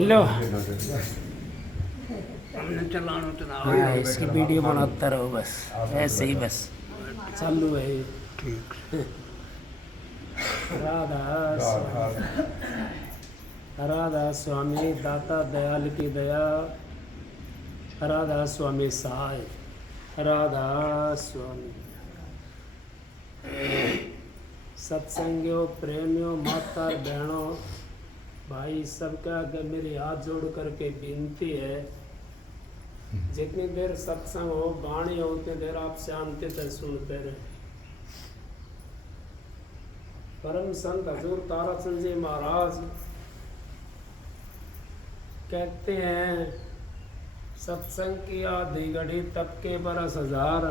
लो हमने चलाना हाँ, इसकी वीडियो बनाता रहो बस ऐसे ही बस चालू है। ठीक राधा स्वामी दाता दयाल की दया, राधा स्वामी सहाय, राधा स्वामी। सत्संगियों, प्रेमियों, माता बहनों, भाई सबका आगे मेरी हाथ जोड़ करके विनती है, जितनी देर सत्संग हो वाणी हो उतनी देर आप शांति से सुनते रहे। परम संत हजूर ताराचंद जी महाराज कहते हैं, सत्संग की आधी घड़ी तब के बरस हजार,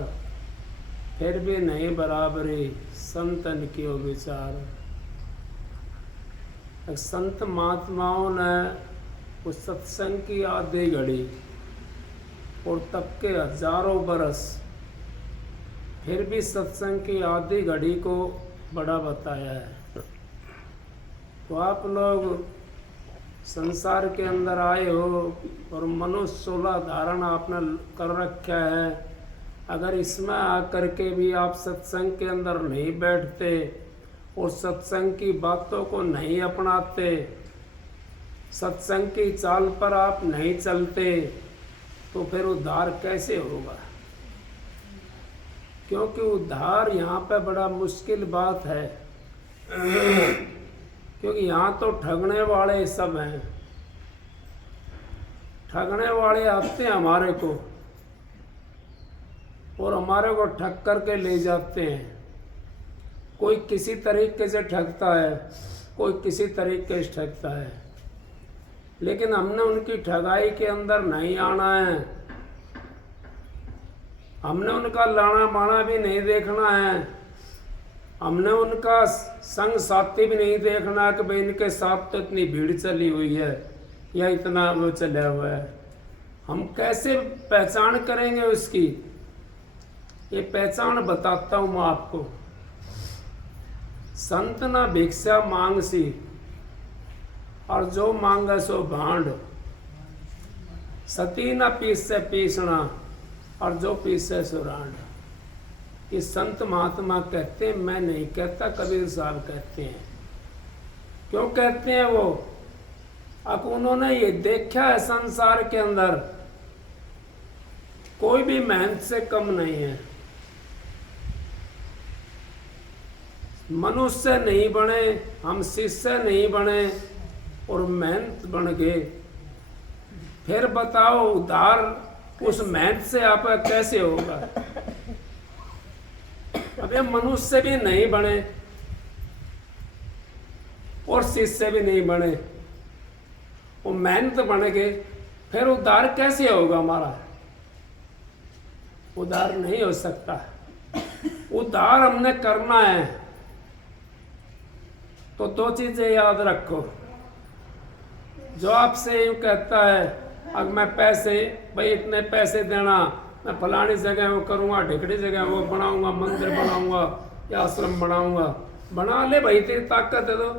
फिर भी नहीं बराबरी संतन की विचार। संत महात्माओं ने उस सत्संग की आधी घड़ी और तब के हजारों बरस, फिर भी सत्संग की आधी घड़ी को बड़ा बताया है। तो आप लोग संसार के अंदर आए हो और मनुष्य 16 धारण आपने कर रखा है। अगर इसमें आकर के भी आप सत्संग के अंदर नहीं बैठते और सत्संग की बातों को नहीं अपनाते, सत्संग की चाल पर आप नहीं चलते, तो फिर उद्धार कैसे होगा? क्योंकि उद्धार यहाँ पे बड़ा मुश्किल बात है, क्योंकि यहाँ तो ठगने वाले सब हैं। ठगने वाले आते हैं हमारे को और हमारे को ठग करके ले जाते हैं। कोई किसी तरीके से ठगता है, कोई किसी तरीके से ठगता है, लेकिन हमने उनकी ठगाई के अंदर नहीं आना है। हमने उनका लाना माना भी नहीं देखना है। हमने उनका संग साथी भी नहीं देखना कि भाई इनके साथ तो इतनी भीड़ चली हुई है या इतना वो चला हुआ है। हम कैसे पहचान करेंगे उसकी? ये पहचान बताता हूँ मैं आपको। संत ना भिक्षा मांग सी, और जो मांगा सो भांड। सती ना पीस से पीसना, और जो पीसे सो रांड। ये संत महात्मा कहते हैं, मैं नहीं कहता, कबीर साहब कहते हैं। क्यों कहते हैं वो? अब उन्होंने ये देखा है संसार के अंदर कोई भी मेहनत से कम नहीं है। मनुष्य नहीं बने, हम शिष्य नहीं बने और मेहनत बन गए। फिर बताओ उद्धार उस मेहनत से आपका कैसे होगा? अब ये मनुष्य भी नहीं बने और शिष्य भी नहीं बने, वो मेहनत बन गए, फिर उद्धार कैसे होगा हमारा? उद्धार नहीं हो सकता। उद्धार हमने करना है तो दो चीजें याद रखो। जो आपसे यूँ कहता है, अगर मैं पैसे, भाई इतने पैसे देना, मैं फलानी जगह वो करूँगा, ढिकड़ी जगह वो बनाऊँगा, मंदिर बनाऊँगा या आश्रम बनाऊँगा। बना ले भाई, तेरी ताकत है तो,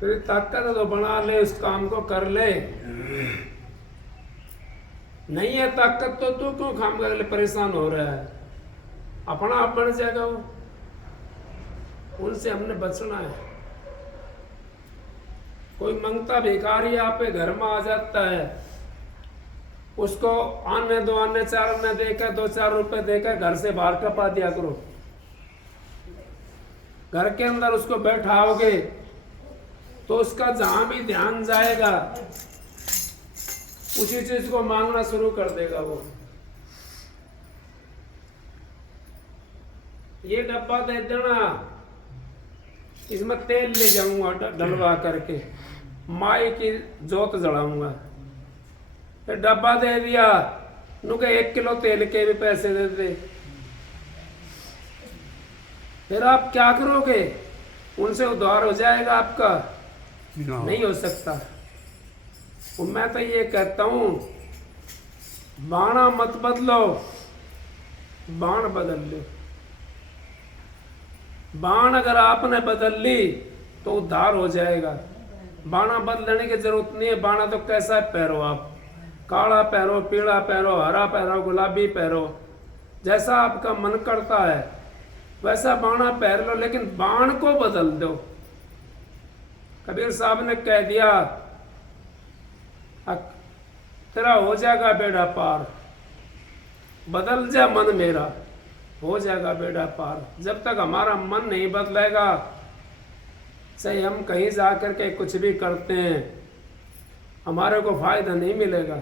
तेरी ताकत है तो बना ले, उस काम को कर ले। नहीं है ताकत तो तू क्यों काम कर ले परेशान हो रहा है? अपना आप बन जाएगा वो। उनसे हमने बचना है। कोई मंगता भिखारी आपके घर में आ जाता है, उसको आने दो, आने चार आने देकर 2-4 रुपए देकर घर से बाहर कपा दिया करो। घर के अंदर उसको बैठाओगे तो उसका जहां भी ध्यान जाएगा उसी चीज को मांगना शुरू कर देगा वो। ये डब्बा दे देना, इसमें तेल ले जाऊंगा डलवा करके, माई की जोत जलाऊंगा। फिर डब्बा दे दिया, नुके 1 किलो तेल के भी पैसे दे दे। फिर आप क्या करोगे? उनसे उद्धार हो जाएगा आपका? नहीं हो सकता। और मैं तो ये कहता हूं, बाणा मत बदलो, बाण बदल लो। बाण अगर आपने बदल ली तो उद्धार हो जाएगा। बाणा बदलने की जरूरत नहीं है। बाणा तो कैसा पहरो आप, काला पहरो, पीला पहरो, हरा पहरो, गुलाबी पहरो, जैसा आपका मन करता है वैसा बाणा पहन लो, लेकिन बाण को बदल दो। कबीर साहब ने कह दिया तेरा हो जाएगा बेड़ा पार, बदल जा मन मेरा, हो जाएगा बेड़ा पार। जब तक हमारा मन नहीं बदलेगा, चाहे हम कहीं जा कर के कुछ भी करते हैं, हमारे को फायदा नहीं मिलेगा।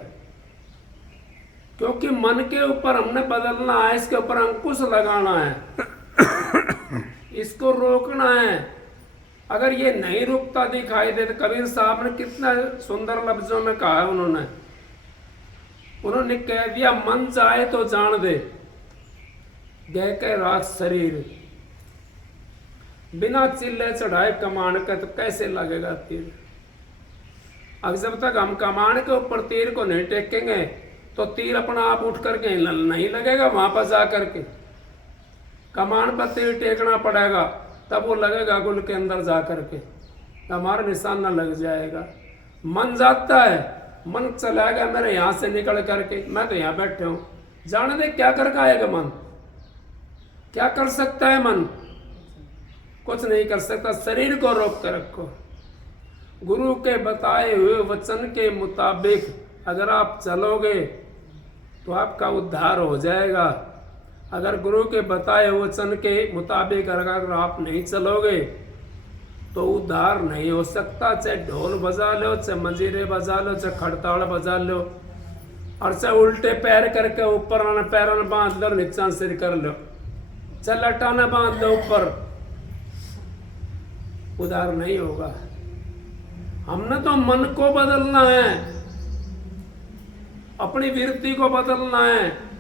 क्योंकि मन के ऊपर हमने बदलना है, इसके ऊपर अंकुश लगाना है, इसको रोकना है। अगर ये नहीं रुकता दिखाई दे तो कबीर साहब ने कितना सुंदर लफ्जों में कहा है उन्होंने कह दिया, मन चाहे तो जान दे, गह के राख शरीर, बिना चिल्ले चढ़ाए कमान का तो कैसे लगेगा तीर। अब जब तक हम कमान के ऊपर तीर को नहीं टेकेंगे तो तीर अपना आप उठ करके नहीं लगेगा। वहां पर जा करके कमान पर तीर टेकना पड़ेगा, तब वो लगेगा गुल के अंदर जा करके, हमारा निशाना लग जाएगा। मन जाता है, मन चला गया मेरे यहाँ से निकल करके, मैं तो यहाँ बैठे हूँ, जाने दे क्या करके आएगा मन, क्या कर सकता है मन, कुछ नहीं कर सकता। शरीर को रोक कर रखो। गुरु के बताए हुए वचन के मुताबिक अगर आप चलोगे तो आपका उद्धार हो जाएगा। अगर गुरु के बताए हुए वचन के मुताबिक अगर आप नहीं चलोगे तो उद्धार नहीं हो सकता। चाहे ढोल बजा लो, चाहे मंजीरे बजा लो, चाहे खड़ताड़ बजा लो, और चाहे उल्टे पैर करके ऊपर आना पैर बांध लो, नीचा सिर कर लो, चाहे लटाना बांध लो ऊपर, उद्धार नहीं होगा। हमने तो मन को बदलना है, अपनी वृत्ति को बदलना है,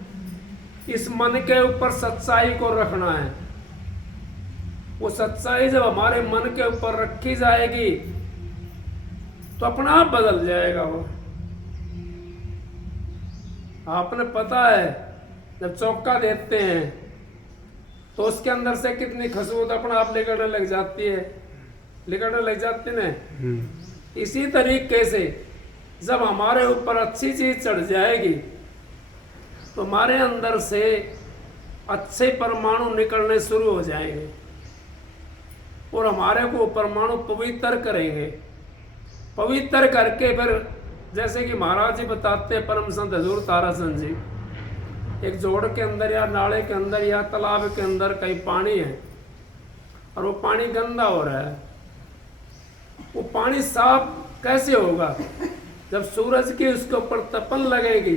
इस मन के ऊपर सच्चाई को रखना है। वो सच्चाई जब हमारे मन के ऊपर रखी जाएगी तो अपना आप बदल जाएगा वो। आपने पता है जब चौका देते हैं तो उसके अंदर से कितनी खुशबू अपना आप निकलने लग जाती है, निकलने लग जाती है ना। इसी तरीके से जब हमारे ऊपर अच्छी चीज चढ़ जाएगी तो हमारे अंदर से अच्छे परमाणु निकलने शुरू हो जाएंगे और हमारे को परमाणु पवित्र करेंगे। पवित्र करके फिर जैसे कि महाराज जी बताते हैं, परम संत हजूर ताराचंद जी, एक जोड़ के अंदर या नाले के अंदर या तालाब के अंदर कहीं पानी है और वो पानी गंदा हो रहा है, वो पानी साफ कैसे होगा? जब सूरज की उसके ऊपर तपन लगेगी,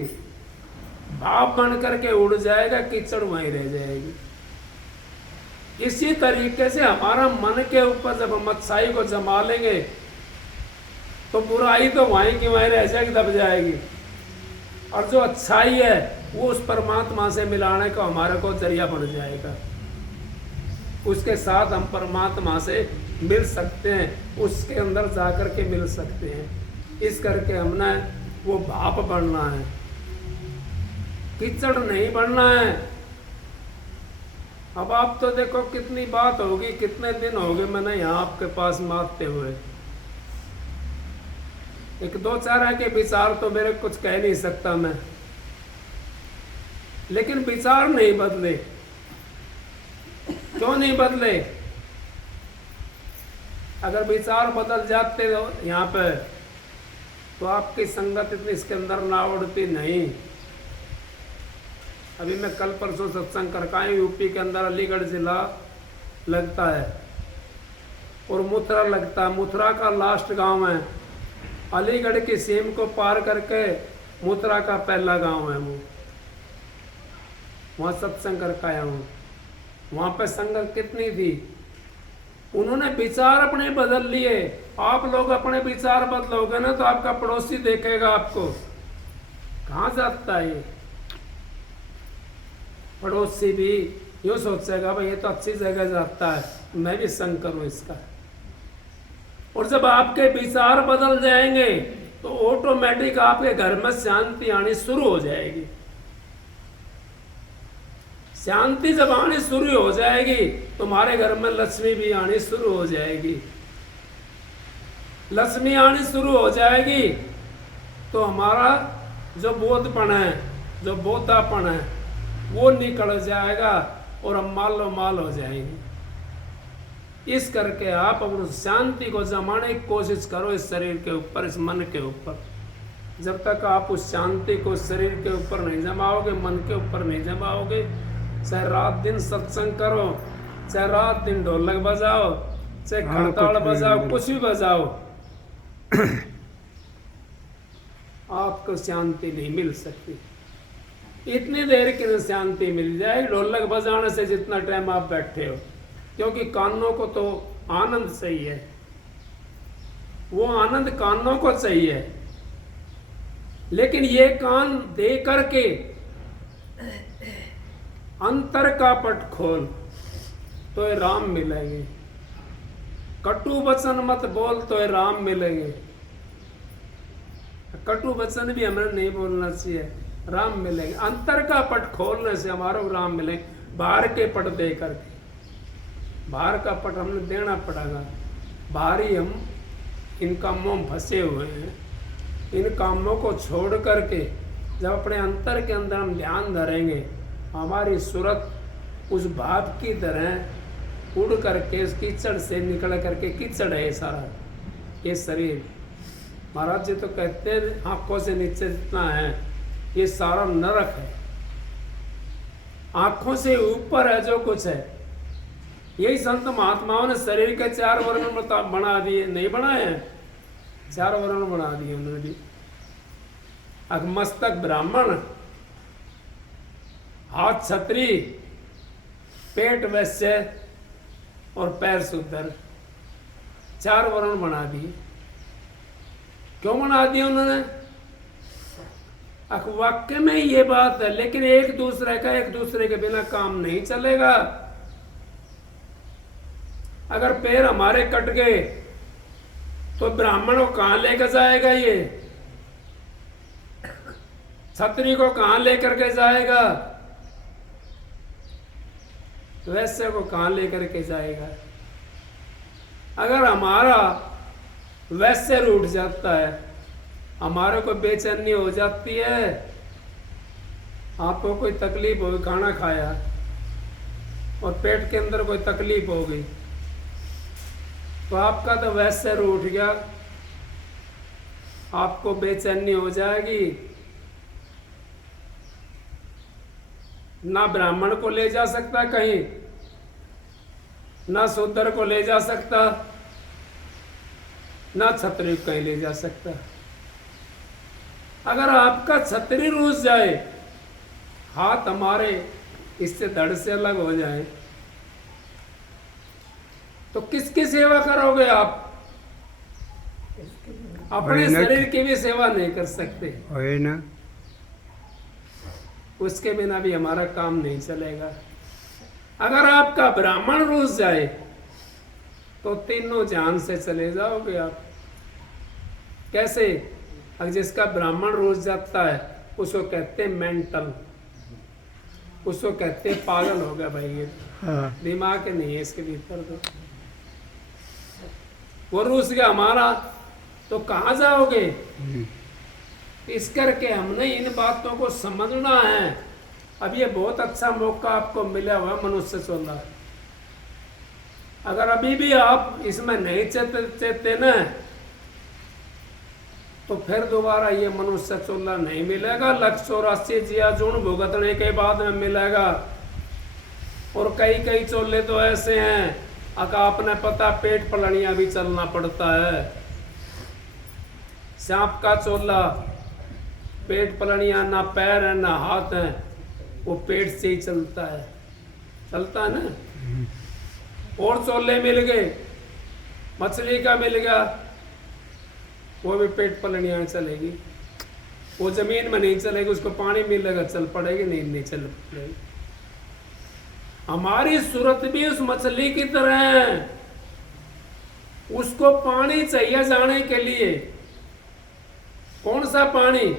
भाप बन करके उड़ जाएगा, कीचड़ वहीं रह जाएगी। इसी तरीके से हमारा मन के ऊपर जब हम अच्छाई को जमा लेंगे तो बुराई तो वहीं की वहीं रह जाएगी, दब जाएगी, और जो अच्छाई है वो उस परमात्मा से मिलाने का हमारे को जरिया बन जाएगा। उसके साथ हम परमात्मा से मिल सकते हैं, उसके अंदर जाकर के मिल सकते हैं। इस करके हमने वो भाप बनना है, कीचड़ नहीं बनना है। अब आप तो देखो कितनी बात होगी, कितने दिन हो गए मैंने यहाँ आपके पास मारते हुए। एक दो चार के विचार तो मेरे कुछ कह नहीं सकता मैं, लेकिन विचार नहीं बदले। क्यों नहीं बदले? अगर विचार बदल जाते हो यहाँ पे तो आपकी संगत इतनी इसके अंदर ना उड़ती नहीं। अभी मैं कल परसों सत्संग करके आया, यूपी के अंदर अलीगढ़ जिला लगता है और मुथरा लगता है। मुथरा का लास्ट गांव है, अलीगढ़ की सीम को पार करके मुथरा का पहला गांव है वो। वहाँ सत्संग करके आया हूँ। वहाँ पे संगत कितनी थी, उन्होंने विचार अपने बदल लिए। आप लोग अपने विचार बदलोगे ना तो आपका पड़ोसी देखेगा आपको, कहाँ जाता है ये। पड़ोसी भी यूँ सोचेगा भाई ये तो अच्छी जगह जाता है, मैं भी संग करूँ इसका। और जब आपके विचार बदल जाएंगे तो ऑटोमेटिक आपके घर में शांति आनी शुरू हो जाएगी। शांति जब आनी शुरू हो जाएगी तुम्हारे घर में लक्ष्मी भी आनी शुरू हो जाएगी। लक्ष्मी आनी शुरू हो जाएगी तो हमारा जो बोधपन है, जो बोधापन है, वो निकल जाएगा और हम मालो माल हो जाएंगे। इस करके आप अपनी शांति को जमाने की कोशिश करो इस शरीर के ऊपर, इस मन के ऊपर। जब तक आप उस शांति को शरीर के ऊपर नहीं जमाओगे, मन के ऊपर नहीं जमाओगे, चाहे रात दिन सत्संग करो, चाहे रात दिन ढोलक बजाओ, चाहे खड़ताल बजाओ, कुछ भी बजाओ, आपको शांति नहीं मिल सकती। इतनी देर की शांति मिल जाए ढोलक बजाने से जितना टाइम आप बैठे हो, क्योंकि कानों को तो आनंद चाहिए, वो आनंद कानों को चाहिए। लेकिन ये कान दे करके अंतर का पट खोल तो ये राम मिलेंगे। कटु वचन मत बोल तो ये राम मिलेंगे। कटु वचन भी हमें नहीं बोलना चाहिए, राम मिलेंगे। अंतर का पट खोलने से हमारा राम मिलेंगे। बाहर के पट दे करके, बाहर का पट हमने देना पड़ेगा। बाहर ही हम इन कामों में फंसे हुए हैं। इन कामों को छोड़ करके जब अपने अंतर के अंदर हम ध्यान धरेंगे, हमारी सूरत उस भाव की तरह उड़ करके उस कीचड़ से निकल करके, कीचड़ है सारा ये शरीर। महाराज जी तो कहते हैं आंखों से नीचे जितना है ये सारा नरक है, आंखों से ऊपर है जो कुछ है। यही संत महात्माओं ने शरीर के 4 वर्ण बना दिए, नहीं बनाए हैं, 4 वर्ण बना दिए उन्होंने भी। मस्तक ब्राह्मण, हाथ क्षत्रिय, पेट वैश्य और पैर शूद्र, 4 वर्ण बना दिए। क्यों बना दिए उन्होंने? वाक्य में ये बात है, लेकिन एक दूसरे के बिना काम नहीं चलेगा। अगर पैर हमारे कट गए तो ब्राह्मण को कहां लेकर जाएगा? ये क्षत्रिय को कहां लेकर के जाएगा? वैश्य को कहां लेकर के जाएगा? अगर हमारा वैश्य रूठ जाता है, हमारे को बेचैनी हो जाती है, आपको कोई तकलीफ हो, खाना खाया और पेट के अंदर कोई तकलीफ हो गई तो आपका तो वैश्य रूठ गया, आपको बेचैनी हो जाएगी। ना ब्राह्मण को ले जा सकता कहीं, ना शूद्र को ले जा सकता, ना क्षत्रिय कहीं ले जा सकता। अगर आपका क्षत्रिय रूठ जाए, हाथ हमारे इससे धड़ से अलग हो जाए, तो किसकी सेवा करोगे आप? अपने शरीर की भी सेवा नहीं कर सकते ना, उसके बिना भी हमारा काम नहीं चलेगा। अगर आपका ब्राह्मण रूठ जाए तो तीनों जान से चले जाओगे आप। कैसे? अगर जिसका ब्राह्मण रूठ जाता है उसको कहते हैं मेंटल, उसको कहते हैं पागल हो गया भाई, ये दिमाग नहीं है इसके भीतर। तो वो रूठ गया हमारा तो कहाँ जाओगे? इस करके हमने इन बातों को समझना है। अब ये बहुत अच्छा मौका आपको मिला हुआ मनुष्य चोला। अगर अभी भी आप इसमें नहीं चेते न, तो फिर दोबारा ये मनुष्य चोला नहीं मिलेगा। 184 जिया जून भुगतने के बाद में मिलेगा। और कई चोले तो ऐसे हैं, अगर आपने पता पेट पलड़ियां भी चलना पड़ता है। सांप का चोला, पेट पलड़ियां, ना पैर है ना हाथ है, वो पेट से ही चलता है ना। और चोले मिल गए, मछली का मिल गया, वो भी पेट पलड़ियां चलेगी, वो जमीन में नहीं चलेगी, उसको पानी मिलेगा चल पड़ेगी, नहीं चल पड़ेगी। हमारी सूरत भी उस मछली की तरह है, उसको पानी चाहिए जाने के लिए। कौन सा पानी?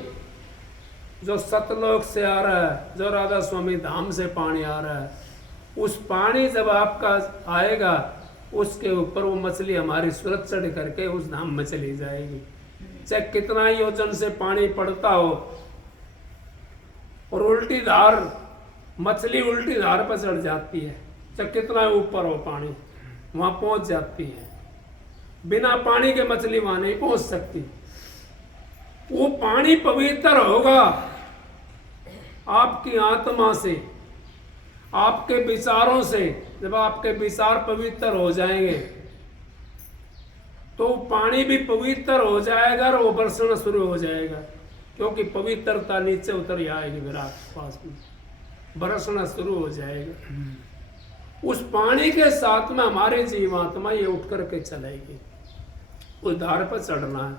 जो सतलोक से आ रहा है, जो राधा स्वामी धाम से पानी आ रहा है, उस पानी जब आपका आएगा उसके ऊपर वो मछली हमारी सूरत चढ़ करके उस धाम में चली जाएगी। चाहे कितना ही योजन से पानी पड़ता हो, और उल्टी धार, मछली उल्टी धार पर चढ़ जाती है, चाहे कितना ऊपर हो पानी वहां पहुंच जाती है। बिना पानी के मछली वहां नहीं पहुंच सकती। वो पानी पवित्र होगा आपकी आत्मा से, आपके विचारों से। जब आपके विचार पवित्र हो जाएंगे तो पानी भी पवित्र हो जाएगा और वो बरसना शुरू हो जाएगा, क्योंकि पवित्रता नीचे उतर आएगी, विराट पास में बरसना शुरू हो जाएगा। उस पानी के साथ में हमारी जीवात्मा ये उठ करके चलेगी, उस धार पर चढ़ना है,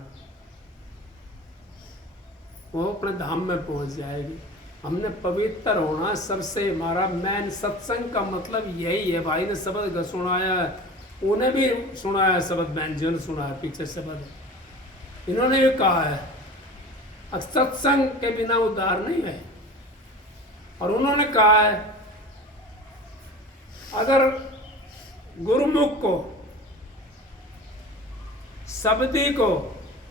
वो अपने धाम में पहुंच जाएगी। हमने पवित्र होना सबसे, हमारा मेन सत्संग का मतलब यही है। भाई ने शब्द सुनाया है, उन्हें भी सुनाया शब्द, बहन जी ने सुनाया पीछे शब्द, इन्होंने भी कहा है सत्संग के बिना उद्धार नहीं है। और उन्होंने कहा है अगर गुरुमुख को, शब्दी को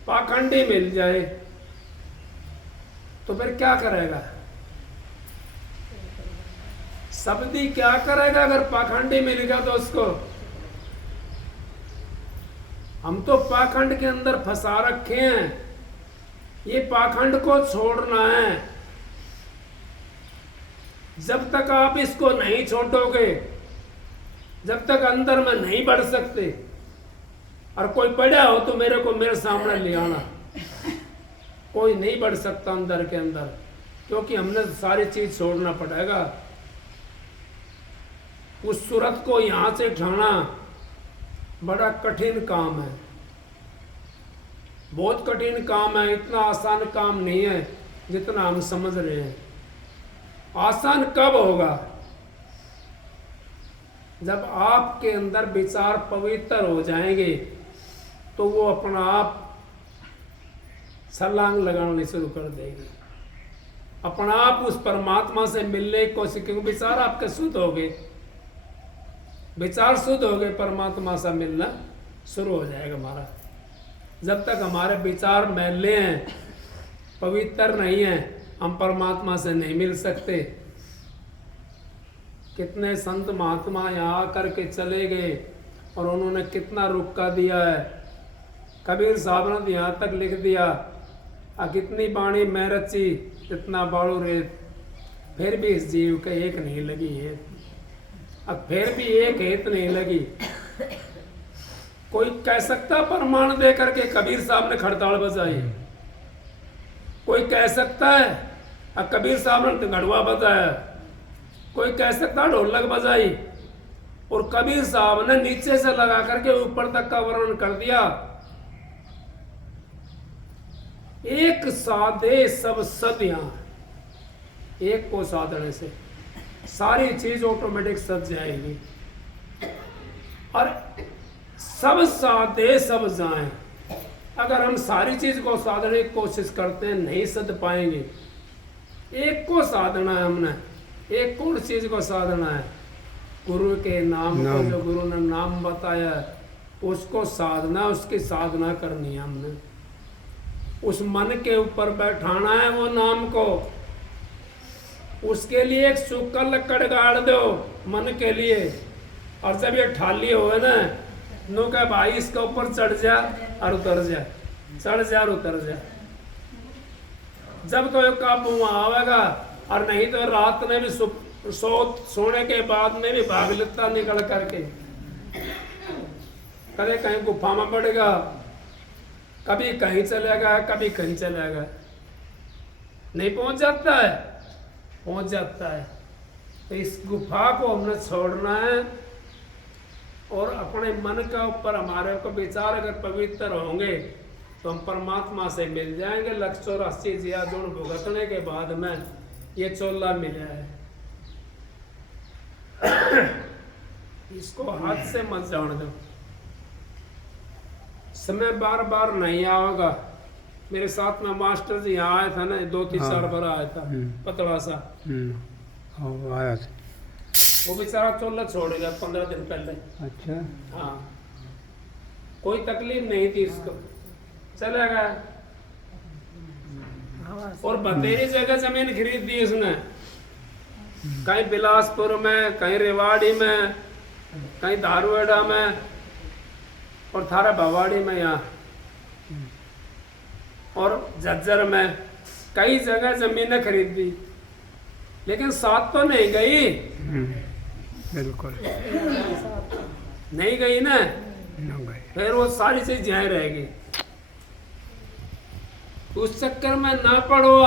पाखंडी मिल जाए तो फिर क्या करेगा? शब्दी क्या करेगा अगर पाखंडी मिल गया तो उसको? हम तो पाखंड के अंदर फंसा रखे हैं, ये पाखंड को छोड़ना है। जब तक आप इसको नहीं छोड़ोगे, जब तक अंदर में नहीं बढ़ सकते, और कोई बढ़ा हो तो मेरे को मेरे सामने ले आना। कोई नहीं बढ़ सकता अंदर के अंदर, क्योंकि हमने सारी चीज छोड़ना पड़ेगा। उस सूरत को यहां से उठाना बड़ा कठिन काम है, बहुत कठिन काम है। इतना आसान काम नहीं है जितना हम समझ रहे हैं। आसान कब होगा? जब आपके अंदर विचार पवित्र हो जाएंगे तो वो अपना आप छलांग लगाने शुरू कर देगी, अपना आप उस परमात्मा से मिलने की कोशिश। क्योंकि विचार आपके शुद्ध हो गए, विचार शुद्ध हो गए, परमात्मा से मिलना शुरू हो जाएगा हमारा। जब तक हमारे विचार मैले हैं, पवित्र नहीं हैं, हम परमात्मा से नहीं मिल सकते। कितने संत महात्मा यहाँ आकर के चले गए और उन्होंने कितना रुक्का दिया है। कबीर साहब ने यहाँ तक लिख दिया, कितनी बाणी मैं रची इतना बाड़ू रेत, फिर भी इस जीव के एक नहीं लगी है। अब फिर भी एक हेत नहीं लगी। कोई कह सकता प्रमाण दे करके कबीर साहब ने खड़ताल बजाई? कोई कह सकता है अब कबीर साहब ने घड़वा बजाया? कोई कह सकता ढोलक बजाई? और कबीर साहब ने नीचे से लगा करके ऊपर तक का वर्णन कर दिया। एक साधे सब सदियां, एक को साधने से सारी चीज ऑटोमेटिक सज जाएगी। और सब साधे सब जाएं। अगर हम सारी चीज को साधने की कोशिश करते हैं, नहीं सद पाएंगे। एक को साधना है हमने। एक कौन चीज को साधना है? गुरु के नाम को, जो गुरु ने नाम बताया उसको साधना, उसकी साधना करनी है हमने। उस मन के ऊपर बैठाना है वो नाम को। उसके लिए एक सूखा लकड़ गाड़ दो मन के लिए, और जब ये ठाली हो ना, नो कह भाई इसके ऊपर चढ़ जा और उतर जा, चढ़ जा और उतर जा। जब तो एक काबू वहां आवेगा, और नहीं तो रात में भी सोने के बाद में भी भाग लेता निकल करके, कभी कहीं गुफा में पड़ेगा, कभी कहीं चलेगा, कभी कहीं चलेगा। नहीं पहुंच जाता है? पहुंच जाता है। तो इस गुफा को हमने छोड़ना है, और अपने मन का ऊपर हमारे को विचार अगर पवित्र होंगे तो हम परमात्मा से मिल जाएंगे। 184 जिया जोड़ भुगतने के बाद में ये चोला मिला है। इसको हाथ से मत जान दो। समय बार बार नहीं आएगा, मेरे साथ में मास्टर जी यहाँ आया था ना, 2-3 हाँ। साल पर आया था, पतला सा। वो आया था। वो बेचारा चोला छोड़ गया 15 दिन पहले। अच्छा। हाँ, कोई तकलीफ नहीं थी उसको, चला गया। और बतेरी जगह जमीन खरीद दी उसने, कहीं बिलासपुर में, कहीं रेवाड़ी में, कहीं धारुएड़ा में, और थारा भवाड़ी में यहाँ, और झज्जर में, कई जगह जमीनें खरीद दी, लेकिन साथ तो नहीं गई। बिल्कुल नहीं गई ना, न गए। फिर वो सारी चीज यहीं रहेगी। उस चक्कर में ना पढ़ो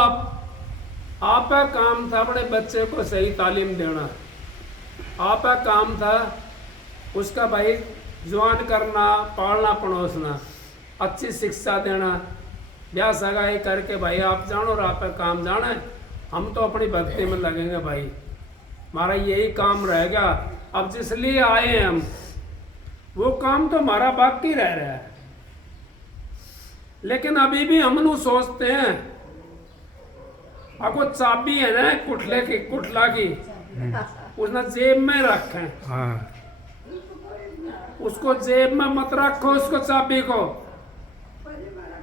आपका काम था अपने बच्चे को सही तालीम देना, आपका काम था उसका भाई जवान करना, पालना पड़ोसना, अच्छी शिक्षा देना, ब्याह सगाई करके भाई आप जानो और आपका काम जाना है। हम तो अपनी भक्ति में लगेंगे भाई, हमारा यही काम रहेगा। अब जिस लिए आए हैं हम, वो काम तो हमारा बाकी रह रहा है, लेकिन अभी भी हम लोग सोचते हैं आपको चाबी है ना कुठला की उसने जेब में रखें। हाँ। उसको जेब में मत रखो, उसको चाबी को,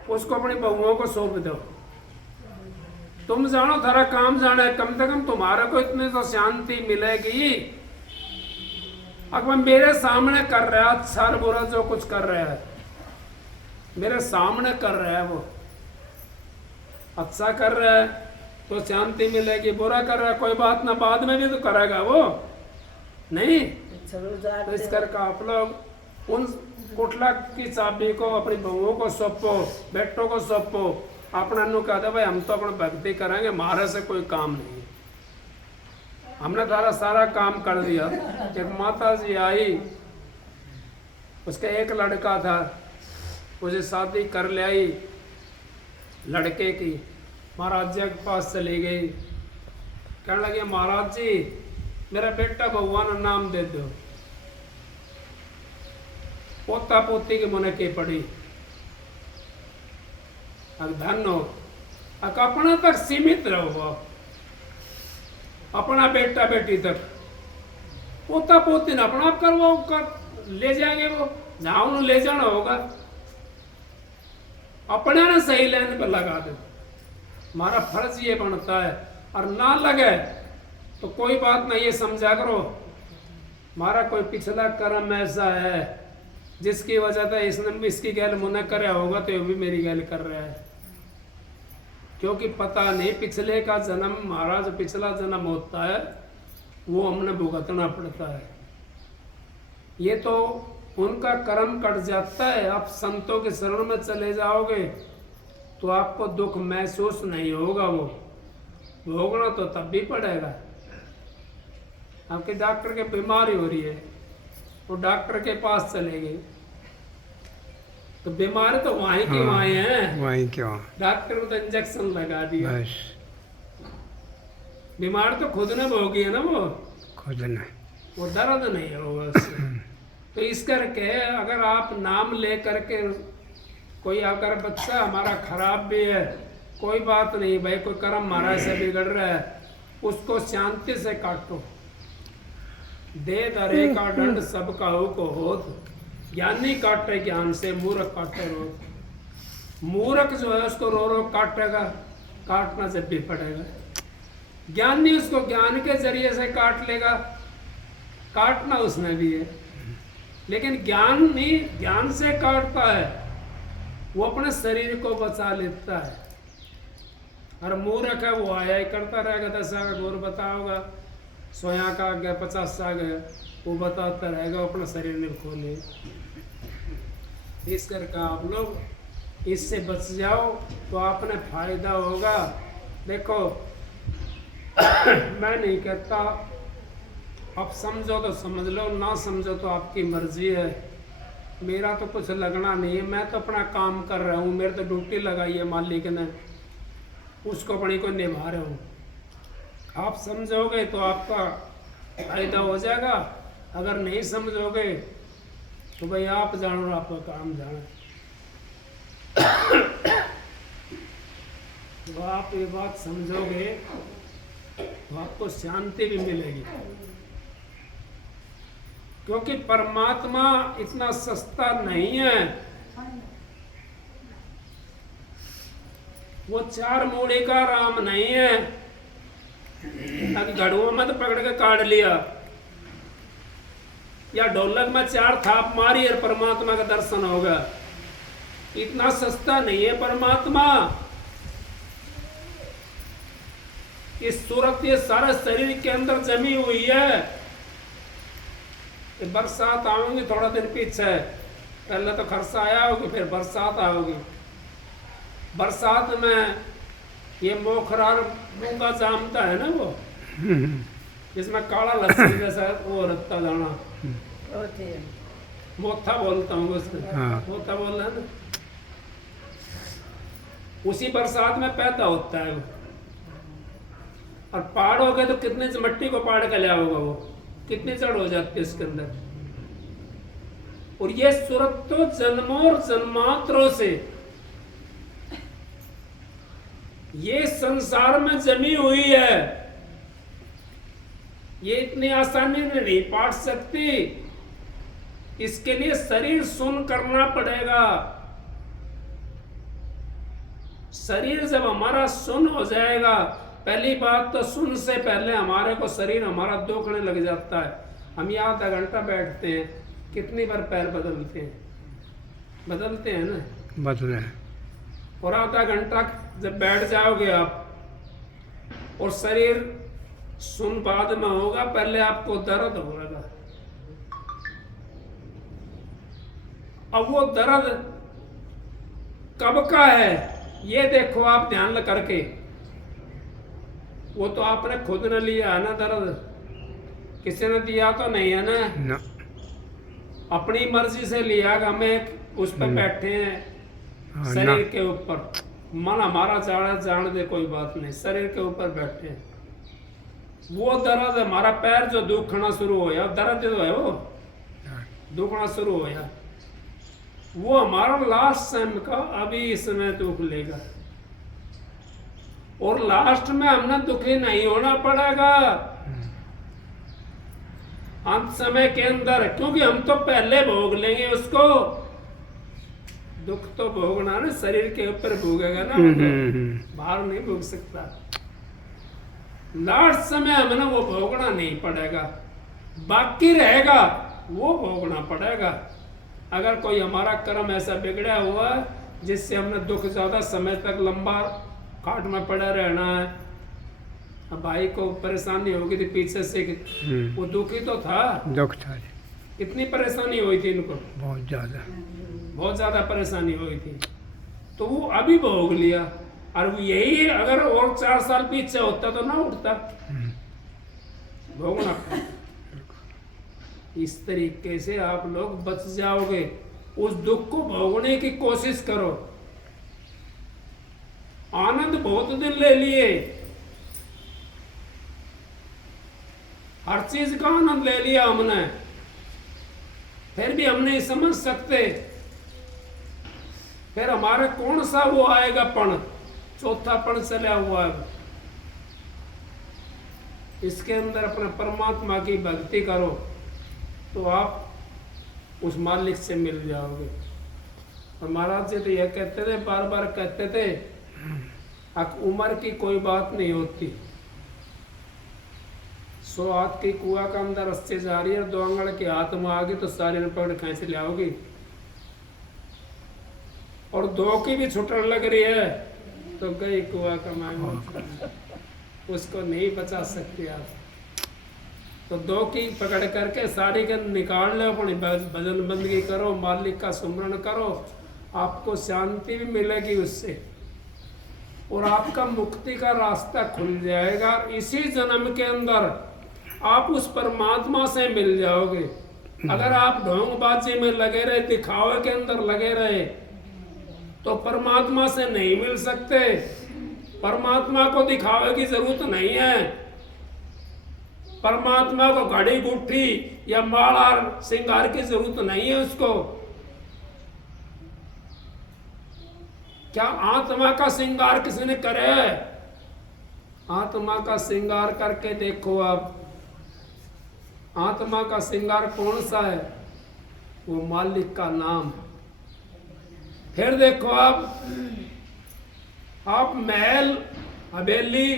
उसको अपनी बहुओं को सौंप दो। तुम जानो थारा काम जाने, कम से कम तुम्हारे को इतनी तो शांति मिलेगी। अगर मेरे सामने कर रहा है अच्छा और बुरा, जो कुछ कर रहा है मेरे सामने कर रहा है, वो अच्छा कर रहा है तो शांति मिलेगी, बुरा कर रहा है कोई बात ना, बाद में भी तो करेगा वो नहीं। तो इस करके आप लोग उन कुठला की चाबी को अपनी बहुओं को सौंपो, बेटों को सौंपो, अपना नु कह दो भाई हम तो अपना भक्ति करेंगे, हमारे से कोई काम नहीं। हमने सारा काम कर दिया। एक माता जी आई, उसका एक लड़का था, उसे शादी कर ले आई लड़के की, महाराज जी के पास चली गई, कहने लगे महाराज जी मेरा बेटा भगवान नाम दे दो। पोता पोती की मन के पड़ी, अब धन हो, अब अपना तक सीमित रहो, अपना बेटा बेटी तक, पोता पोती ना अपना आप करवाओ, कर ले जाएंगे वो जहां उन्हें ले जाना होगा, अपने ने सही लाइन पर लगा दो। हमारा फर्ज ये बनता है, और ना लगे तो कोई बात नहीं, ये समझा करो हमारा कोई पिछला कर्म ऐसा है जिसकी वजह से इसने इसकी गैल मुना कराया होगा, तो ये भी मेरी गैल कर रहा है, क्योंकि पता नहीं पिछले का जन्म, हमारा जो पिछला जन्म होता है वो हमने भुगतना पड़ता है। ये तो उनका कर्म कट जाता है। आप संतों के शरण में चले जाओगे तो आपको दुख महसूस नहीं होगा, वो भोगना तो तब भी पड़ेगा। आपके डॉक्टर के बीमारी हो रही है, वो डॉक्टर के पास चले गए तो बीमारी तो वहीं की वहीं है, वहीं क्यों, डॉक्टर को तो इंजेक्शन लगा दिया, बस बीमार तो खुद ने भोगी है ना, वो खुद ने, वो दर्द नहीं होगा उससे। तो इस करके अगर आप नाम ले करके, कोई अगर बच्चा हमारा खराब भी है, कोई बात नहीं भाई, कोई कर्म हमारा से बिगड़ रहा है, उसको शांति से काटो। दे दरे का दंड सब काहू को होत, ज्ञानी काटे ज्ञान से, मूर्ख काटे रोत। मूर्ख जो है उसको रो रो काटेगा, काटना जब भी पड़ेगा। ज्ञानी उसको ज्ञान के जरिए से काट लेगा, काटना उसने भी है। लेकिन ज्ञानी ज्ञान से काटता है, वो अपने शरीर को बचा लेता है। और मूर्ख है वो आया ही करता रहेगा, 10 का गोर बताओगा, 100 का गया, 50 का गया, वो बताता रहेगा, वो अपना शरीर में खोले। इस करके आप लोग इससे बच जाओ तो आपने फायदा होगा। देखो मैं नहीं कहता, आप समझो तो समझ लो, ना समझो तो आपकी मर्जी है, मेरा तो कुछ लगना नहीं है। मैं तो अपना काम कर रहा हूँ, मेरे तो ड्यूटी लगाई है मालिक ने, उसको अपनी को निभा रहा हूँ। आप समझोगे तो आपका फायदा हो जाएगा, अगर नहीं समझोगे तो भाई आप जानो, आपका काम जानो। तो आप ये बात समझोगे तो आपको शांति भी मिलेगी, क्योंकि परमात्मा इतना सस्ता नहीं है। वो 4 मूड़ी का राम नहीं है, घड़ुओं में तो पकड़ के काट लिया, या ढोलक में 4 थाप मारी और परमात्मा का दर्शन होगा। इतना सस्ता नहीं है परमात्मा। इस सूरत ये सारे शरीर के अंदर जमी हुई है। ये बरसात आओगी थोड़ा दिन पीछे, पहले तो खरसा आया होगी, फिर बरसात आओगी। बरसात में ये मोखरा मूंगा जामता है ना, वो जिसमें काला लस्सी जैसा वो रत्ता दाना, मोथा बोलता हूँ उसको, मोथा बोल रहा है ना, उसी बरसात में पैदा होता है वो। और पाड़ोगे तो कितने मट्टी को पाड़ के लिया होगा, वो कितनी जड़ हो जाती है इसके अंदर। और ये सूरत तो जन्मों और जन्मांतरों से ये संसार में जमी हुई है। ये इतनी आसानी से नहीं पाट सकती, इसके लिए शरीर सुन करना पड़ेगा। शरीर जब हमारा सुन हो जाएगा, पहली बात तो सुन से पहले हमारे को शरीर हमारा दुखने लग जाता है। हम यहाँ आधा घंटा बैठते हैं, कितनी बार पैर बदलते हैं ना, बदले। और आधा घंटा जब बैठ जाओगे आप और शरीर सुन बाद में होगा, पहले आपको दर्द होगा। अब वो दर्द कब का है ये देखो आप ध्यान करके। वो तो आपने खुद ने लिया है ना दर्द, किसी ने दिया तो नहीं है ना। अपनी मर्जी से लिया कि हमें उस पर बैठे हैं शरीर के ऊपर, मन हमारा जान दे कोई बात नहीं, शरीर के ऊपर बैठे हैं। वो दर्द हमारा पैर जो दुखना शुरू हो गया, दर्द जो है वो दुखना शुरू हो गया, वो हमारा लास्ट टाइम का अभी इसमें दुख लेगा। और लास्ट में हमने दुखी नहीं होना पड़ेगा अंत समय के अंदर, क्योंकि हम तो पहले भोग लेंगे उसको। दुख तो भोगना ना शरीर के ऊपर भोगेगा ना, बाहर नहीं भोग सकता। लास्ट समय हमें वो भोगना नहीं पड़ेगा, बाकी रहेगा वो भोगना पड़ेगा। अगर कोई हमारा कर्म ऐसा बिगड़ा हुआ जिससे हमने दुख ज्यादा समय तक लंबा खाट में पड़ा रहना है, अब भाई को परेशानी होगी थी पीछे से, वो दुखी तो था, दुख था, इतनी परेशानी हुई थी इनको, बहुत ज्यादा परेशानी हुई थी, तो वो अभी भोग लिया। और वो यही अगर और 4 साल पीछे होता तो ना उठता, भोगना। इस तरीके से आप लोग बच जाओगे। उस दुख को भोगने की कोशिश करो। आनंद बहुत दिन ले लिए, हर चीज का आनंद ले लिया हमने, फिर भी हम नहीं समझ सकते। फिर हमारे कौन सा वो आएगा पण, चौथा पण चला हुआ है। इसके अंदर अपने परमात्मा की भक्ति करो तो आप उस मालिक से मिल जाओगे। और महाराज जी तो यह कहते थे, बार बार कहते थे, उम्र की कोई बात नहीं होती। 100 हाथ की कुआ का अंदर रस्सी जा रही है, 2 आंगड़ के हाथ में आ गई तो सारी ने पकड़ कहीं से ले आओगी। और 2 की भी छुटन लग रही है तो गई कुआ का मांग, उसको नहीं बचा सकते आप। तो 2 की पकड़ करके सारी के निकाल लो, अपनी भजन बंदगी करो, मालिक का सुमरण करो, आपको शांति भी मिलेगी उससे, और आपका मुक्ति का रास्ता खुल जाएगा। इसी जन्म के अंदर आप उस परमात्मा से मिल जाओगे। अगर आप ढोंगबाजी में लगे रहे, दिखावे के अंदर लगे रहे, तो परमात्मा से नहीं मिल सकते। परमात्मा को दिखावे की जरूरत नहीं है। परमात्मा को घड़ी गुट्ठी या माला श्रृंगार की जरूरत नहीं है उसको। क्या आत्मा का श्रृंगार किसने करे? आत्मा का श्रृंगार करके देखो आप, आत्मा का श्रृंगार कौन सा है? वो मालिक का नाम। फिर देखो आप महल, हवेली,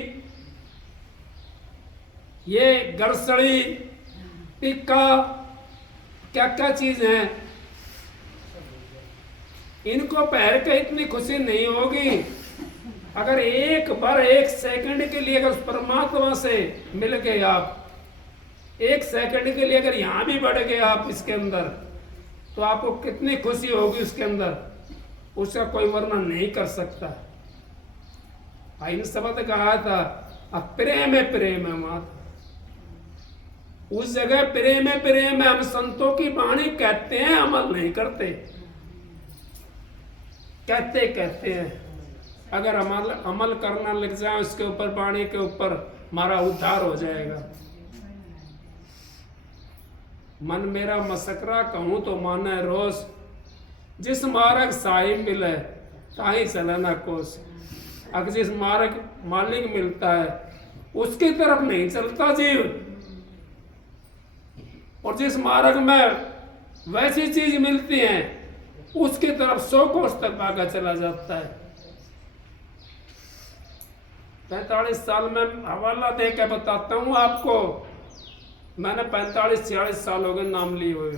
ये गरसड़ी, टिक्का, क्या क्या चीज है, इनको पहन के इतनी खुशी नहीं होगी। अगर एक बार, एक सेकंड के लिए अगर उस परमात्मा से मिल गए आप, एक सेकंड के लिए अगर यहां भी बढ़ गए आप इसके अंदर, तो आपको कितनी खुशी होगी उसके अंदर, उसका कोई वर्णन नहीं कर सकता। इन शब्द कहा था, प्रेम है, प्रेम है माता। उस जगह प्रेम है, प्रेम है, हम संतों की वाणी कहते हैं, अमल नहीं करते। कहते हैं, अगर अमल करना लग जाए उसके ऊपर, वाणी के ऊपर, हमारा उद्धार हो जाएगा। मन मेरा मसकरा कहूं तो माना रोज, जिस मार्ग साहिब मिले ताही चलना कोस। अगर जिस मार्ग मालिक मिलता है उसकी तरफ नहीं चलता जीव, और जिस मार्ग में वैसी चीज मिलती है उसकी तरफ 100 कोस तक भागा चला जाता है। 45 साल में हवाला दे के बताता हूं आपको, मैंने 45-46 साल हो गए नाम लिए हुए,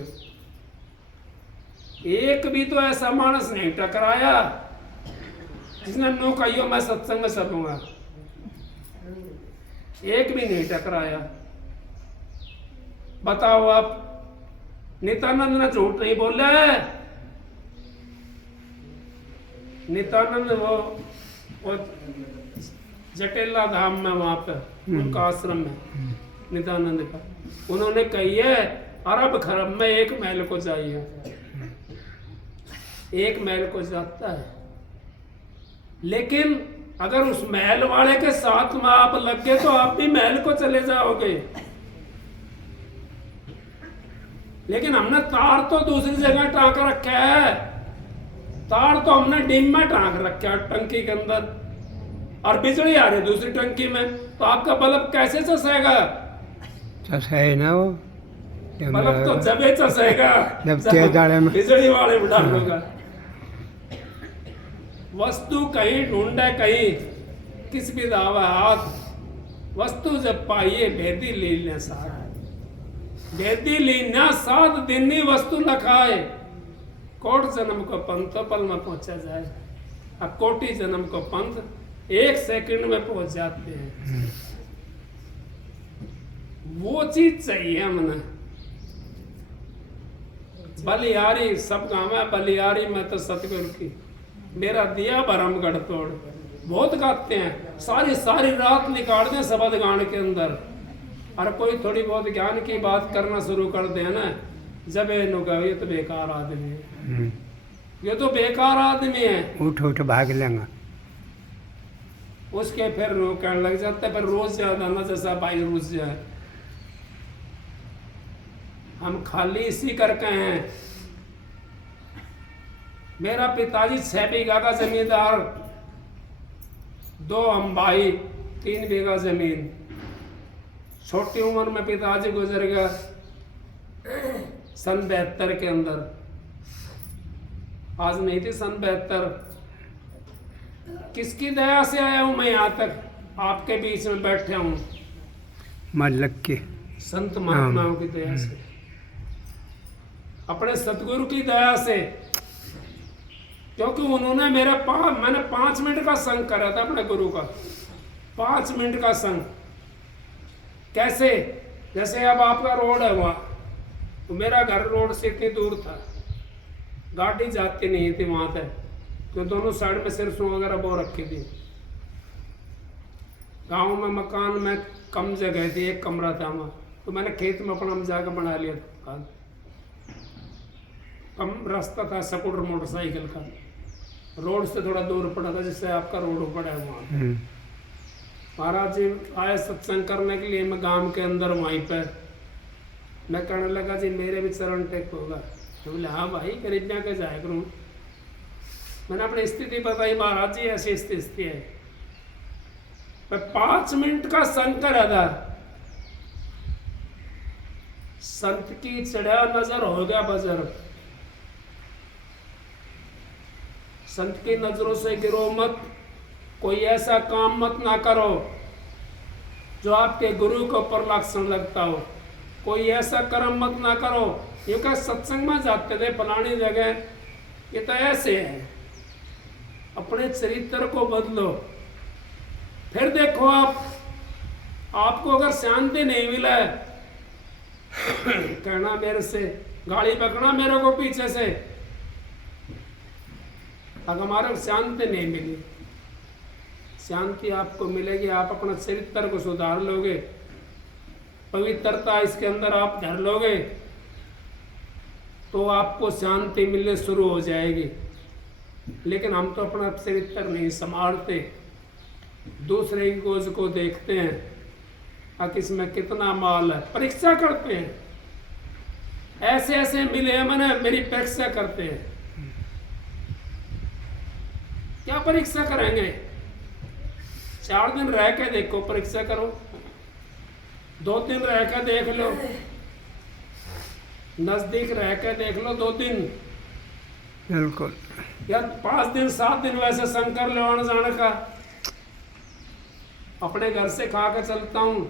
एक भी तो ऐसा मानस नहीं टकराया जिसने नो कहियो मैं सत्संग में चलूंगा। एक भी नहीं टकराया। बताओ आप, नित्यानंद ने झूठ नहीं बोला है। नित्यानंद वो जटेला धाम में, वहां पे उनका आश्रम में नित्यानंद का, उन्होंने कही है अरब खरब में एक महल को चाहिए, एक महल को जाता है। लेकिन अगर उस महल वाले के साथ में आप लग गए तो आप भी महल को चले जाओगे। लेकिन हमने तार तो दूसरी जगह टांक रखा है, तार तो हमने डिम में टांक रखा है टंकी के अंदर, और बिजली आ रही दूसरी टंकी में, तो आपका बल्ब कैसे चसेगा? चसे ना वो बल्ब तो जबे चसेगा जब बिजली वाले उठा होगा। वस्तु कहीं ढूंढे, कहीं किस भी दावा हाथ, वस्तु जब पाइए भेदी लीना साथ, भेदी लीना 7 दिन ही वस्तु न खाए। कोट जन्म को पंथ पल में पहुंचा जाए, अब कोटि जन्म को पंथ 1 सेकंड में पहुंच जाते हैं। वो चीज चाहिए हमने। बलियारी सब काम है, बलियारी में तो सतगुरु की मेरा दिया भरमगढ़ तोड़, बहुत गाते हैं, सारी रात निकाल दें शब्द गान के अंदर। और कोई थोड़ी बहुत ज्ञान की बात करना शुरू कर दे ना, जब ये तो बेकार आदमी है, ये तो बेकार आदमी है, उठ भाग लेंगे। उसके फिर कहने लग जाता है, फिर रोज ज्यादा ना जैसा भाई रोज जाए। हम खाली इसी करके हैं। मेरा पिताजी 6 बीघा का जमींदार, 2 हम भाई, 3 बीघा जमीन। छोटी उम्र में पिताजी गुजर गया सन 72 के अंदर। आज नहीं थी सन 72। किसकी दया से आया हूं मैं यहाँ तक, आपके बीच में बैठे हूं, मालिक की, संत महात्माओं की दया से, अपने सतगुरु की दया से। क्योंकि उन्होंने मैंने 5 मिनट का संग करा था अपने गुरु का, 5 मिनट का संग। कैसे? जैसे अब आपका रोड है वहाँ, तो मेरा घर रोड से इतनी दूर था, गाड़ी जाती नहीं थी वहाँ तक, तो दोनों साइड में सरसों वगैरह बो रखी थी। गांव में मकान में कम जगह थी, 1 कमरा था वहाँ, तो मैंने खेत में अपना जाकर बना लिया दुकान। कम रास्ता था स्कूटर मोटरसाइकिल का, रोड से थोड़ा दूर पड़ा था, जिससे आपका रोड पड़ा है वहाँ। महाराज जी आए सत्संग करने के लिए, मैं गांव के अंदर वहीं पे मैं कहने लगा जी मेरे भी चरण टेक होगा। तो बोले हाँ भाई, गरीबियाँ के जाया करूँ। मैंने अपनी स्थिति बताई, महाराज जी ऐसी स्थिति है। मैं 5 मिनट का शंकर अदा, संत की चढ़ा नजर हो गया बजर। संत की नजरों से गिरो मत, कोई ऐसा काम मत ना करो जो आपके गुरु को परलक्षण लगता हो, कोई ऐसा कर्म मत ना करो। ये क्या सत्संग में जाते थे फलानी जगह, ये तो ऐसे है। अपने चरित्र को बदलो, फिर देखो आपको अगर शांति नहीं मिला है, कहना मेरे से, गाड़ी पकड़ना मेरे को पीछे से, अगर हमारे शांति नहीं मिली, शांति आपको मिलेगी, आप अपना चरित्र को सुधार लोगे, पवित्रता इसके अंदर आप धर लोगे, तो आपको शांति मिलने शुरू हो जाएगी। लेकिन हम तो अपना चरित्र नहीं संभालते, दूसरे की गोज को देखते हैं, इसमें कितना माल है, परीक्षा करते हैं। ऐसे ऐसे मिले हैं, मैंने मेरी परीक्षा करते हैं। क्या परीक्षा करेंगे? 4 दिन रह के देखो, परीक्षा करो, 2 दिन रह के देख लो, नजदीक रह के देख लो 2 दिन, बिल्कुल, या 5 दिन 7 दिन वैसे शंकर ले आने जाने का। अपने घर से खा के चलता हूँ,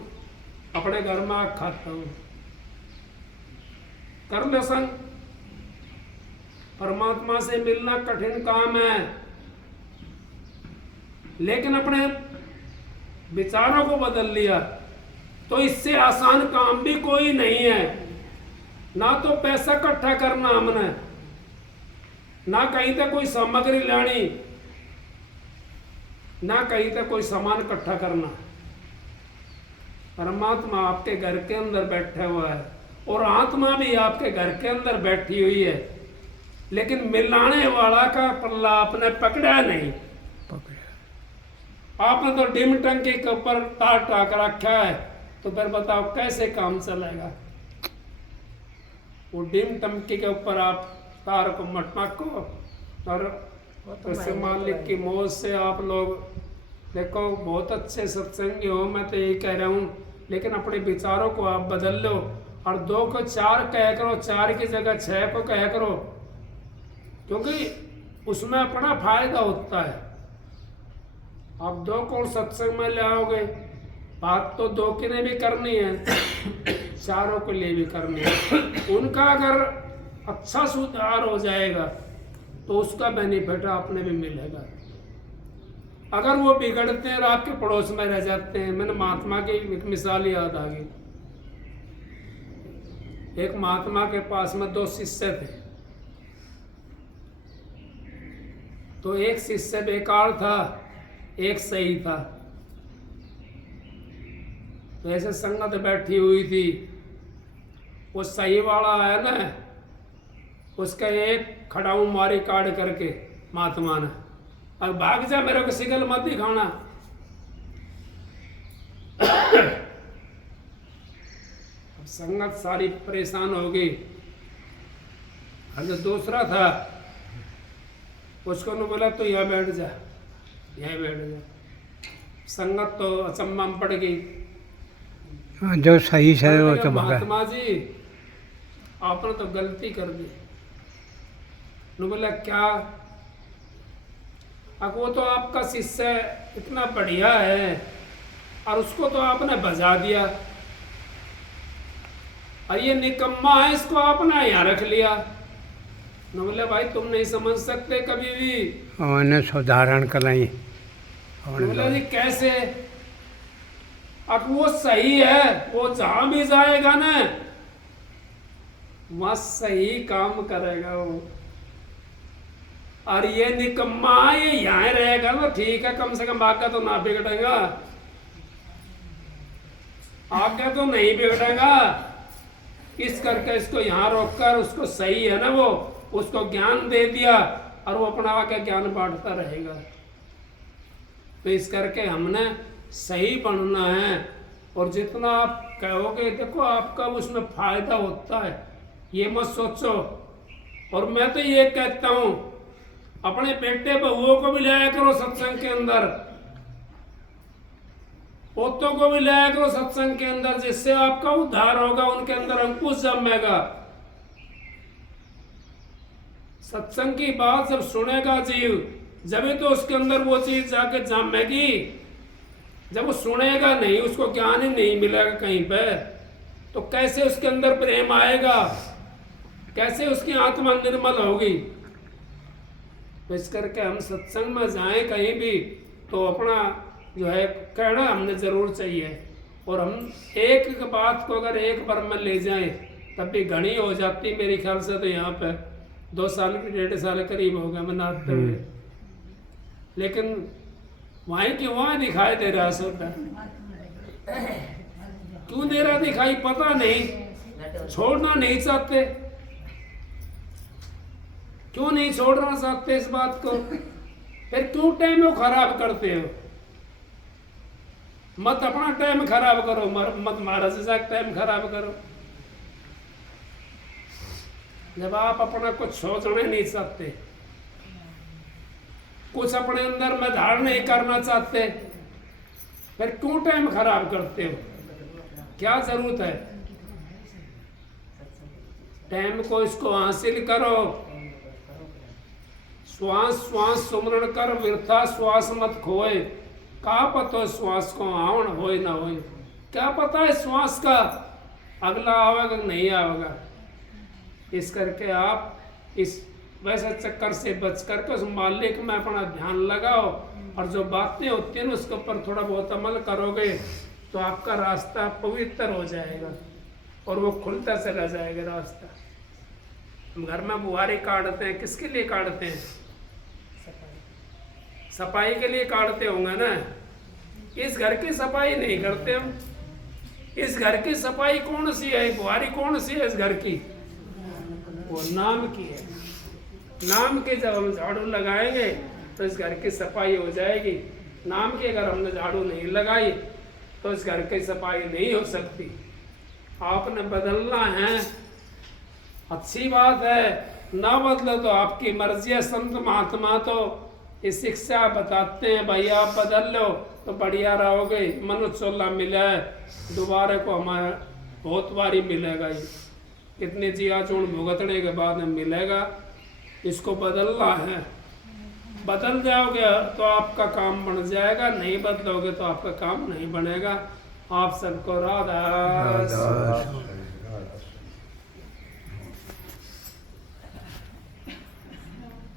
अपने घर में आग खाता हूँ, कर लो संग। परमात्मा से मिलना कठिन काम है, लेकिन अपने विचारों को बदल लिया तो इससे आसान काम भी कोई नहीं है। ना तो पैसा इकट्ठा करना हमने, ना कहीं तक कोई सामग्री लानी, ना कहीं तक कोई सामान इकट्ठा करना। परमात्मा आपके घर के अंदर बैठा हुआ है और आत्मा भी आपके घर के अंदर बैठी हुई है, लेकिन मिलाने वाला का पल्ला आपने पकड़ा नहीं। आपने तो डिम टंकी के ऊपर तार टाक रखा है, तो फिर बताओ कैसे काम चलेगा? वो डिम टंकी के ऊपर आप तार को मटमको, और तो मालिक की मौज से आप लोग देखो बहुत अच्छे सत्संगी हो, मैं तो यही कह रहा हूँ। लेकिन अपने विचारों को आप बदल लो और 2 को 4 कह करो, 4 की जगह 6 को कह करो, क्योंकि उसमें अपना फायदा होता है। आप 2 को सत्संग में ले आओगे, बात तो 2 के लिए भी करनी है, 4 के लिए भी करनी है। उनका अगर अच्छा सुधार हो जाएगा तो उसका बेनिफिट आपने भी मिलेगा। अगर वो बिगड़ते हैं और आपके पड़ोस में रह जाते हैं, मैंने महात्मा की एक मिसाल याद आ गई। एक महात्मा के पास में 2 शिष्य थे, तो एक शिष्य बेकार था, एक सही था। तो ऐसे संगत बैठी हुई थी, वो सही वाला है ना, उसका एक खड़ाऊ मारी काट करके महात्मा ने, अब भाग जा, मेरे को सिगल मत दिखाना। अब संगत सारी परेशान हो गई। और जो दूसरा था उसको ने बोला तो यहाँ बैठ जा, यहाँ बैठ जा। संगत तो अचंभा में पड़ गई। जो सही है वो तो भगा। महात्मा जी आपने तो गलती कर दी। ने बोला क्या? अब वो तो आपका शिष्य इतना बढ़िया है और उसको तो आपने बजा दिया, और ये निकम्मा है, इसको आपने यहाँ रख लिया। ने बोले भाई तुम नहीं समझ सकते कभी भी। उन्हें सुधारण कराई। बोला जी कैसे? अब वो सही है, वो जहां भी जाएगा ना वहां सही काम करेगा वो, और ये निकम्मा ये यहाँ रहेगा ना, ठीक है, कम से कम आगे तो ना बिगड़ेगा, आगे तो नहीं बिगड़ेगा। इस करके इसको यहाँ रोककर उसको सही है ना, वो उसको ज्ञान दे दिया और वो अपना आगे ज्ञान बांटता रहेगा। तो इस करके हमने सही बनना है, और जितना आप कहोगे देखो आपका उसमें फायदा होता है, ये मत सोचो। और मैं तो ये कहता हूँ अपने बेटे बहुओं को भी लाया करो सत्संग के अंदर, पोतों को भी लाया करो सत्संग के अंदर, जिससे आपका उद्धार होगा, उनके अंदर अंकुश जमेगा। सत्संग की बात जब सुनेगा जीव, जब तो उसके अंदर वो चीज जाके जमेगी। जब वो सुनेगा नहीं, उसको ज्ञान ही नहीं मिलेगा कहीं पे, तो कैसे उसके अंदर प्रेम आएगा, कैसे उसकी आत्मा निर्मल होगी। तो इस करके हम सत्संग में जाएं कहीं भी, तो अपना जो है कहना हमने जरूर चाहिए। और हम एक बात को अगर एक बार में ले जाएं तब भी घनी हो जाती मेरे ख्याल से। तो यहाँ पे 2 साल की 1.5 साल करीब हो गया मनाते हुए, लेकिन वहीं की वहाँ दिखाई दे रहा सब। क्यों दे रहा दिखाई पता नहीं, छोड़ना नहीं चाहते। क्यों नहीं छोड़ना चाहते इस बात को? फिर क्यों टाइम को खराब करते हो? मत अपना टाइम खराब करो, मत महाराज से टाइम खराब करो। जब आप अपना कुछ सोचना नहीं चाहते, कुछ अपने अंदर में धारण नहीं करना चाहते, फिर क्यों टाइम खराब करते हो? क्या जरूरत है? टाइम को इसको हासिल करो। श्वास श्वास सुमरण कर, वृथा श्वास मत खोए। का पता श्वास को आवन होए ना होए, क्या पता है श्वास का अगला आवेगा नहीं आवेगा। इस करके आप इस वैसे चक्कर से बच करके उस मालिक में अपना ध्यान लगाओ, और जो बातें होती हैं उसके ऊपर थोड़ा बहुत अमल करोगे तो आपका रास्ता पवित्र हो जाएगा और वो खुलता चला जाएगा रास्ता। हम घर में बुहारी काटते हैं, किसके लिए काटते हैं? सफाई के लिए काटते होंगे ना। इस घर की सफाई नहीं करते हम। इस घर की सफाई कौन सी है? बुहारी कौन सी है इस घर की? वो नाम की है। नाम के जब हम झाड़ू लगाएंगे तो इस घर की सफाई हो जाएगी। नाम की अगर हमने झाड़ू नहीं लगाई तो इस घर की सफाई नहीं हो सकती। आपने बदलना है, अच्छी बात है, ना बदलो तो आपकी मर्जी है। संत महात्मा तो ये शिक्षा बताते हैं, भाई आप बदल लो तो बढ़िया रहोगे। मनुष्य चोला मिला है, दोबारा को हमारा बहुत बारी मिलेगा। ये कितने जिया चूर्ण भुगतने के बाद में मिलेगा। इसको बदलना है। बदल जाओगे तो आपका काम बन जाएगा, नहीं बदलोगे तो आपका काम नहीं बनेगा। आप सबको राधा।